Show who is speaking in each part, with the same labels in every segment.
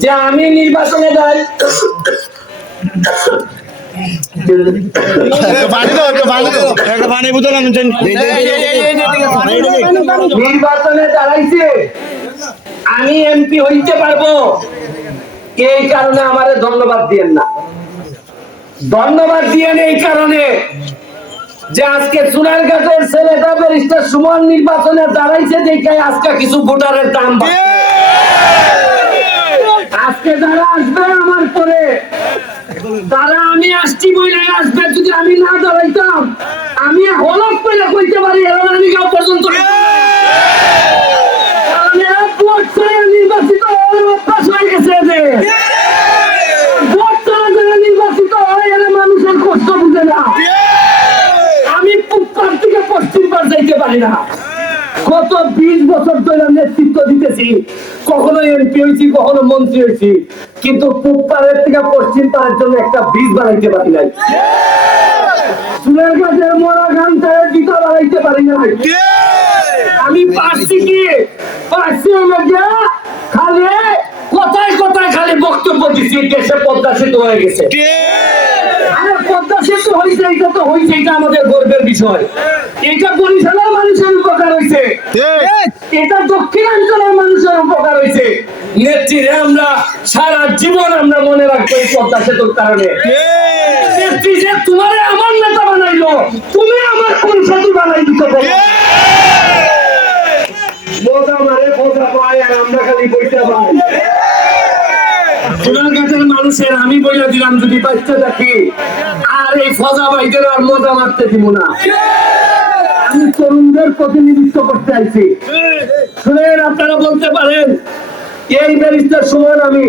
Speaker 1: যে আমি নির্বাচনে যাই নির্বাচনে দাঁড়াইছে আমি এমপি হইতে পারব এই কারণে আমারে ধন্যবাদ দিয়েন না ধন্যবাদ দিয়েন এই কারণে যে আজকে ছেলেটা ব্যারিস্টার সুমন নির্বাচনে দাঁড়াইছে দেখে আজকে কিছু ভোটারের দাম বাড়ছে। আজকে যারা আসবে আমার পরে তারা আমি আসছি বলে আসবে যদি আমি না দাঁড়াইতাম আমি হলক করে কইতে পারি এরা আমি কেউ পর্যন্ত নির্বাচিত হওয়ার অভ্যাস হয়ে গেছে পারি না। গত বিশ বছর ধরে নেতৃত্ব দিতেছি। কখনো এমপি হয়েছি, কখনো মন্ত্রী হয়েছি। কিন্তু পূব থেকে পশ্চিম পাড়ের জন্য একটা বীজ বানাইতে পারি নাই। চুলের গাছের মরা গান চায় গীতা বানাইতে পারি নাই। আমি পারছি কি? পারছি খালি কথায় কথায় খালি বক্তব্য দিচ্ছি দেশে পদ্মা সেতু হয়ে গেছে। আরে সেতু হয়েছে এটা তো হয়েছে এটা আমাদের গর্বের বিষয়। এটা বরিশালের মানুষের উপকার হয়েছে এটা দক্ষিণাঞ্চলের মানুষের উপকার হয়েছে নেত্রীরে আমরা সারা জীবন আমরা মনে রাখব এই পদ্মা সেতুর কারণে। নেত্রী যে তোমারে আমার নেতা বানাইলো। তুমি আমার কোন সেতু বানাই দিতে পারো মজা মারে মজা পায় আর আমরা খালি বইতে পাই। সোনারঘাটের মানুষের আমি বলে দিলাম, যদি বাচ্চা থাকি আর এই ফজা ভাইদের আর মজা মারতে দিব না। আমি তরুণদের প্রতিনিধিত্ব করতে আইছি। শুনেন, আপনারা বলতে পারেন, এই ব্যারিস্টার সময় আমি,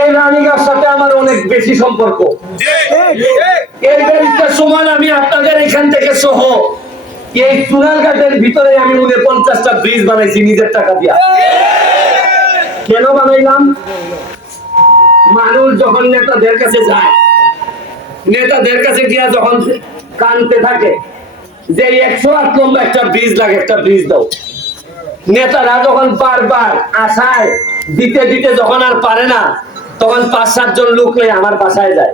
Speaker 1: এই রানীগার সাথে আমার অনেক বেশি সম্পর্ক। এই ব্যারিস্টার সময় আমি আপনাদের এখান থেকে সহ, এই চুনারঘাটের ভিতরে আমি উনি পঞ্চাশটা ব্রিজ বানাইছি, নিজের টাকা দিয়া। কেন বানাইলাম? মানুষ যখন নেতাদের কাছে যায় নেতাদের কাছে গিয়া যখন কানতে থাকে যে একশো আট লম্বা একটা ব্রিজ লাগে একটা ব্রিজ দাও। নেতারা যখন বারবার আশায় দিতে দিতে যখন আর পারে না তখন পাঁচ সাতজন লোক নিয়ে আমার বাসায় যায়।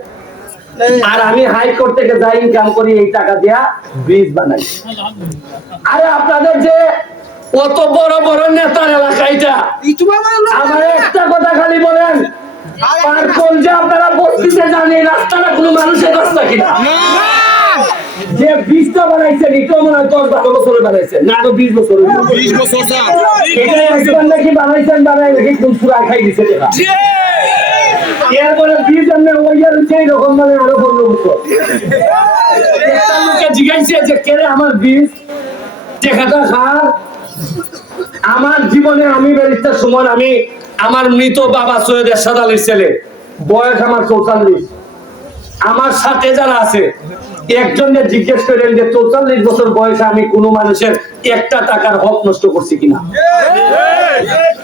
Speaker 1: আর আমি হাইকোর্ট থেকে যাই ইনকাম করি এই টাকা দিয়া ব্রিজ বানাই। আরে আপনাদের যে অত বড় বড় নেতার এলাকা এটা আমার একটা কথা খালি বলেন যে আপনারা বস্তিতে জানি রাস্তাটা কোনো মানুষের রাস্তা কিনা যে বীজটা বানাইছেন এটাও মনে হয় দশ বারো বছরে বানাইছেন না তো বিশ বছর নাকি বানাইছেন বানাই নাকি কোন সুরা খাই দিছে এরপরে বীজ ওই আর সেই রকম মানে আরও পনেরো বছর। জিজ্ঞাসা যে আমার বীজ খার আমার জীবনে আমি ব্যারিস্টার সুমন আমি আমার মৃত বাবা সৈয়দ এরশাদ আলীর ছেলে। বয়স আমার চৌচল্লিশ। আমার সাথে যারা আছে, একজনকে জিজ্ঞেস করেন যে, চৌচল্লিশ বছর বয়সে আমি কোনো মানুষের একটা টাকার হক নষ্ট করছি কিনা?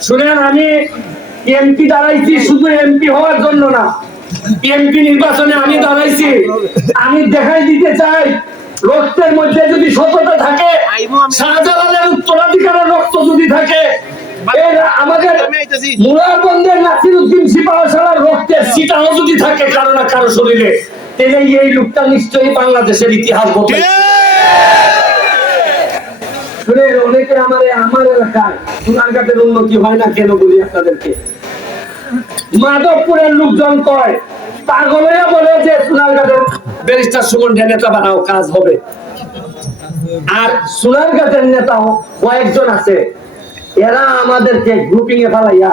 Speaker 1: শুনেন, আমি এমপি দাঁড়াইছি, শুধু এমপি হওয়ার জন্য না। এমপি নির্বাচনে আমি দাঁড়াইছি। আমি দেখাই দিতে চাই, রক্তের মধ্যে যদি সততা থাকে, শাহজালালের উত্তরাধিকারের রক্ত যদি থাকে আমাদের মুরারবন্দের নাসির সিপাহসালার রক্তের সিটাও যদি থাকে কারও না কারও শরীরে তাহলে এই লোকটা নিশ্চয়ই বাংলাদেশের ইতিহাস বদলে অনেকে আমার আমার এলাকায় সোনারঘাটের উন্নতি হয় না কেন বলি আপনাদেরকে? মাধবপুরের লোকজন কয় পাগলে বলে যে সোনারঘাটের ব্যারিস্টার সুমন নেতা বানাও কাজ হবে। আর সোনারঘাটের নেতাও কয়েকজন আছে। এরা আমাদেরকে গ্রুপিং এ ফেলাইয়া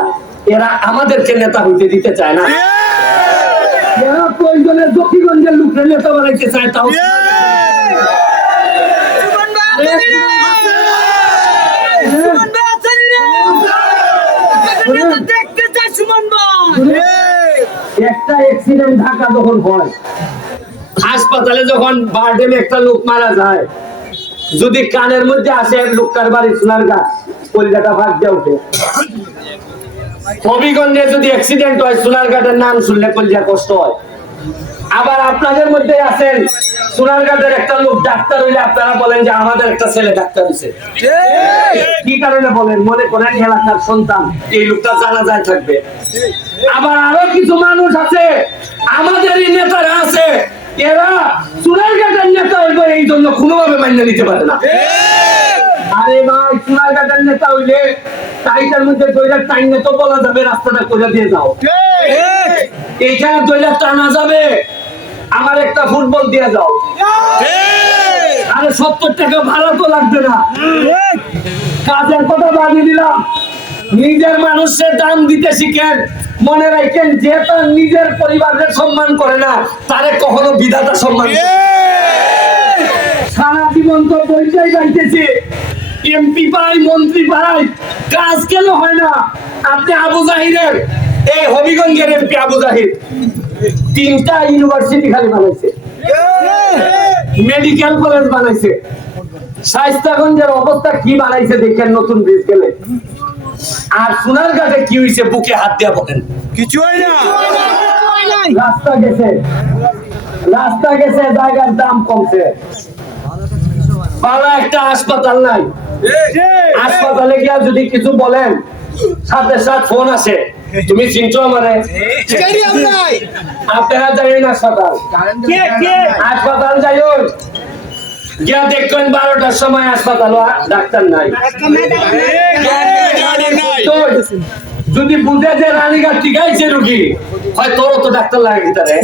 Speaker 1: এরা আমাদেরকে নেতা হইতে দিতে চায় না। এরা প্রয়োজনে দক্ষিণগঞ্জের লোকের নেতা বানাইতে চায় তাও। একটা অ্যাক্সিডেন্ট ঢাকা যখন হয় হাসপাতালে যখন বার্ডেনে একটা লোক মারা যায় যদি কানের মধ্যে আসে লোকটার বাড়ি সোনার গাছ কলকাতা ভাগ দিয়ে উঠে হবিগঞ্জে যদি অ্যাক্সিডেন্ট হয় সোনার ঘাটের নাম শুনলে কষ্ট হয়। আবার আপনাদের মধ্যে আছেন সোনারঘাটের একটা লোক, ডাক্তার হইলে আপনারা বলেন যে আমাদের একটা ছেলে ডাক্তার কি কারণে বলেন? মনে করেন এলাকার সন্তান, এই লোকটা জানা যায় থাকবে। আবার আরও কিছু মানুষ আছে, আমাদেরই নেতারা আছে, এরা সোনারঘাটের নেতা হইব, এই জন্য কোনোভাবে মান্য নিতে পারে না। আরে ভাই সোনারঘাটের নেতা হইলে টাইটার মধ্যে তো বলা যাবে রাস্তাটা করে দিয়ে যাও। এইখানে টানা যাবে আমার একটা ফুটবল দিয়ে যাও। আরে সত্তর টাকা ভাড়া তো লাগবে না। কাজের কথা বাদিয়ে দিলাম। নিজের মানুষের দাম দিতে শিখেন। মনে রাখেন যে তার নিজের পরিবারকে সম্মান করে না তারে কখনো বিধাতা সম্মান সারা জীবন তো বইটাই গাইতেছে। এমপি পাই মন্ত্রী পাই কাজ কেন হয় না? আপনি আবু জাহিরের এই হবিগঞ্জের এমপি আবু জাহিদ তিনটা ইউনিভার্সিটি খালি বানাইছে। মেডিকেল কলেজ বানাইছে। শাইস্তাগঞ্জের অবস্থা কি বানাইছে দেখেন নতুন ব্রিজ গেলে। আর সোনারঘাটে কি হয়েছে বুকে হাত দিয়া বলেন।
Speaker 2: কিছু হয় না।
Speaker 1: রাস্তা গেছে। রাস্তা গেছে জায়গার দাম কমছে। ভালো একটা হাসপাতাল নাই। হাসপাতালে গিয়া যদি কিছু বলেন সাথে সাথে ফোন আসে। তুমি চিনছো আমারে? আপনারা যাবেন হাসপাতাল হাসপাতাল যাইও গিয়া দেখবেন বারোটার সময় হাসপাতাল ডাক্তার নাই। যদি বুঝে যে রানীঘাট টিকাইছে রুগী হয় তোরও তো ডাক্তার লাগে তারে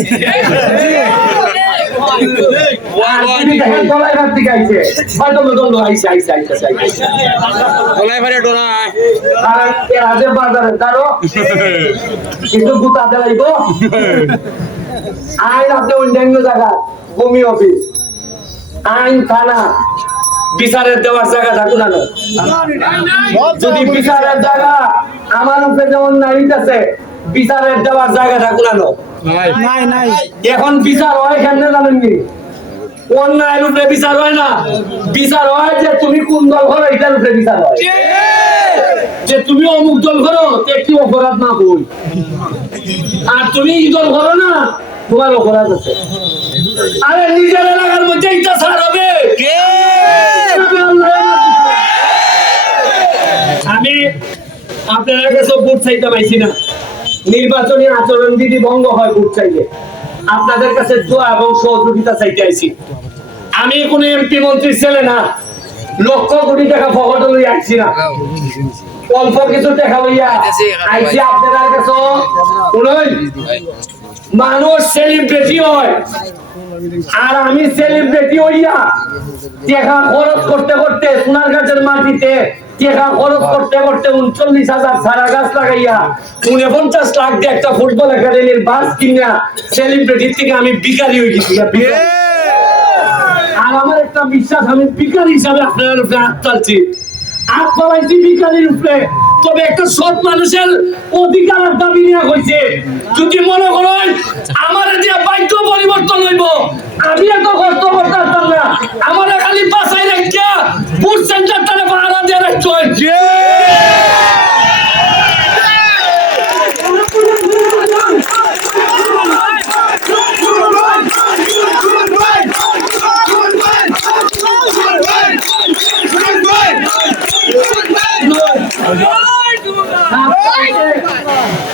Speaker 1: আইন আপনি অন্যান্য জায়গা ভূমি অফিস আইন থানা বিচারের দেওয়ার জায়গা থাকুন যদি বিচারের জায়গা আমার উপরে যেমন নারীত আছে বিচারের দেওয়ার জায়গা থাকুন
Speaker 2: নাই। নাই
Speaker 1: এখন বিচার হয় কেন জানেননি অন্যায়ের উপরে বিচার হয় না। বিচার হয় যে তুমি কোন দল করো এটার উপরে বিচার হয়। যে তুমি অমুক দল করো তে কি অপরাধ না বই আর তুমি এই দল করো না তোমার অপরাধ আছে। আরে নিজের এলাকার মধ্যে এটা ছাড় হবে। আমি আপনার কাছে ভোট চাইতে পাইছি না। নির্বাচনী আচরণ বিধি ভঙ্গ হয় ভোট চাইলে। আপনাদের কাছে দোয়া এবং সহযোগিতা চাইতে আইছি। আমি কোন এমপি মন্ত্রীর ছেলে না। লক্ষ কোটি টাকা পকেট লই আইছি না। অল্প কিছু টাকা আপনাদের কাছে। মানুষ সেলিব্রিটি হয়। আর আমি সেলিব্রিটি হইয়া টাকা খরচ করতে করতে সোনারঘাটের মাটিতে টাকা খরচ করতে করতে উনচল্লিশ হাজার সারা গাছ লাগাইয়া উনপঞ্চাশ লাখ দিয়ে একটা ফুটবল একাডেমির বাস কিনা সেলিব্রিটির থেকে আমি বিকারি হয়ে গেছি। আর আমার একটা বিশ্বাস আমি বিকারি হিসাবে আপনার উপরে হাত চালছি। হাত চালাইছি বিকারির উপরে। তবে একটা সৎ মানুষের অধিকার দাবি নেওয়া হয়েছে যদি মনে করেন আমার দিয়া বাক্য পরিবর্তন হইব আমি এত কষ্ট করতে পারতাম না। আমার খালি বাসায় রাখিয়া ফুড সেন্টার তারা ভাড়া দিয়ে রাখতে হয়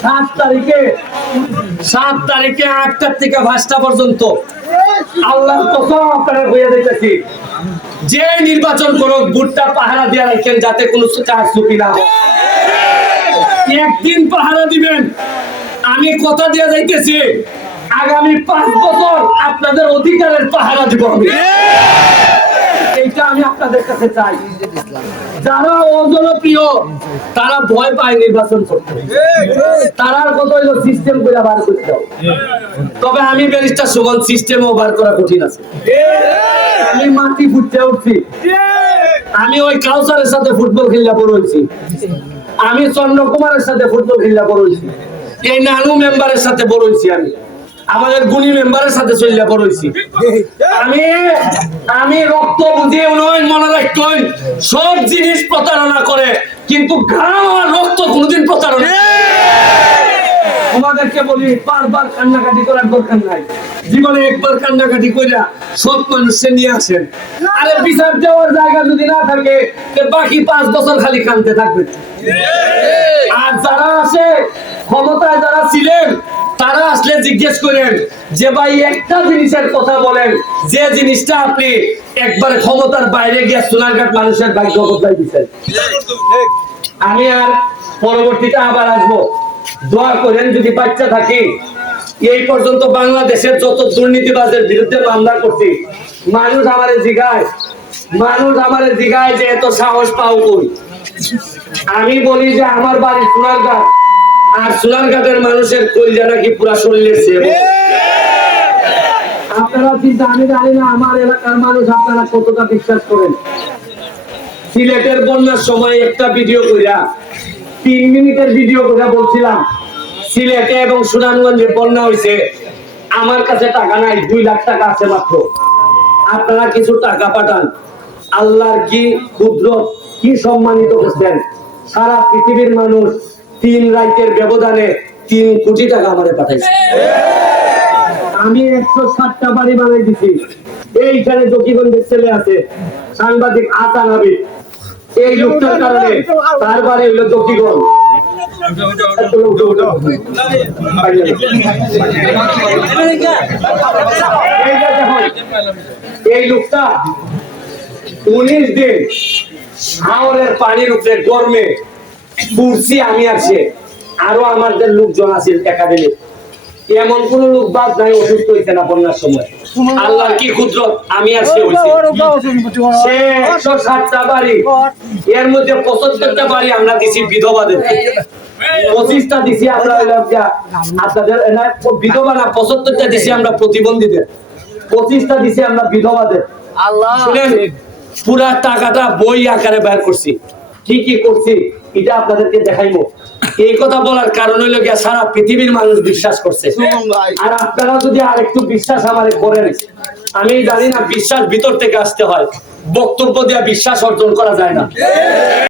Speaker 1: সাত তারিখে সাত তারিখে আটটার থেকে পাঁচটা পর্যন্ত। আল্লাহ কসম আপনারা হয়ে দেখেছি যে নির্বাচন করো বুটটা পাহারা দিয়ে রাখেন যাতে কোনো কাজ চুপি না একদিন পাহারা দিবেন। আমি কথা দিয়ে যাইতেছি, আগামী পাঁচ বছর আপনাদের অধিকারের পাহারা দিব আমি। এইটা আমি আপনাদের কাছে চাই। যারা অজনপ্রিয়, তারা ভয় পায় নির্বাচন করতে। তারার কত হইল সিস্টেম করে বার করতে তবে আমি ব্যারিস্টার সুগন সিস্টেমও বার করা কঠিন আছে। আমি মাটি ফুটতে উঠছি। আমি ওই কাউসারের সাথে ফুটবল খেললা বড় হয়েছি। আমি চন্দ্রকুমারের সাথে ফুটবল খেললা বড় হয়েছি। এই নানু মেম্বারের সাথে হয়েছি আমি। আমাদের গুণী মেম্বারের সাথে চললা বড় হয়েছি আমি আমি রক্ত বুঝিয়ে উন্নয়ন মনে রাখতেন সব জিনিস প্রতারণা করে, কিন্তু ঘাম আর রক্ত কোনোদিন প্রতারণা বলি, বারবার কান্নাকাটি করার পাঁচ বছর খালি থাকবে আর যারা আসে ক্ষমতায় যারা ছিলেন, তারা আসলে জিজ্ঞেস করেন যে ভাই, একটা জিনিসের কথা বলেন, যে জিনিসটা আপনি একবার ক্ষমতার বাইরে গিয়ে সোনারঘাট মানুষের ভাগ্য বদলাই দিচ্ছেন আমি আর পরবর্তীতে আবার আসব। দোয়া করেন, যদি বাচ্চা থাকি, এই পর্যন্ত বাংলাদেশের যত দুর্নীতিবাজের বিরুদ্ধে মামলা করছি, মানুষ আমারে জিগায়, মানুষ আমারে জিগায় যে এত সাহস পাও কই? আমি বলি যে আমার বাড়ি সোনারঘাট। আর সোনারঘাটের মানুষের কলজা নাকি পুরা শরীরের সেব আপনারা চিন্তা আমি জানি না আমার এলাকার মানুষ আপনারা কতটা বিশ্বাস করেন? সিলেটের বন্যার সময় একটা ভিডিও কইরা তিন মিনিটের ভিডিও কইরা বলছিলাম সিলেটে এবং সুনামগঞ্জে বন্যা হয়েছে আমার কাছে টাকা নাই দুই লাখ টাকা আছে মাত্র। আপনারা কিছু টাকা পাঠান। আল্লাহর কি ক্ষুদ্র কি সম্মানিত করছেন সারা পৃথিবীর মানুষ তিন রাইতের ব্যবধানে তিন কোটি টাকা আমাদের পাঠাইছে। আমি একশো ষাটটা বাড়ি বানাই দিছি। এইখানে জকিগঞ্জের ছেলে আছে, সাংবাদিক আতা নাবি এই লোকটার কারণে তার বাড়ি হইল জকিগঞ্জ এই লোকটা উনিশ দিন হাওরের পানির উপরে গরমে পুড়ছি আমি আছে আরও আমাদের লোকজন আছে একাডেমি। এমন কোন লোক বাদ নাই অসুস্থ হয়েছে না বন্যার সময়। আল্লাহর কি ক্ষুদ্র আমি সে সে একশো ষাটটা বাড়ি। এর মধ্যে পঁচাত্তরটা বাড়ি আমরা দিছি বিধবাদের। পঁচিশটা দিছি আমরা আপনাদের বিধবা না পঁচাত্তরটা দিছি আমরা প্রতিবন্ধীদের। পঁচিশটা দিছি আমরা বিধবাদের। শুনেন পুরা টাকাটা বই আকারে বের করছি। কি কি করছি? এটা আপনাদেরকে দেখাইবো। এই কথা বলার কারণ হইল গিয়া সারা পৃথিবীর মানুষ বিশ্বাস করছে। আর আপনারা যদি আর একটু বিশ্বাস আমার করেন আমি জানি না বিশ্বাস ভিতর থেকে আসতে হয়। বক্তব্য দেওয়া বিশ্বাস অর্জন করা যায় না।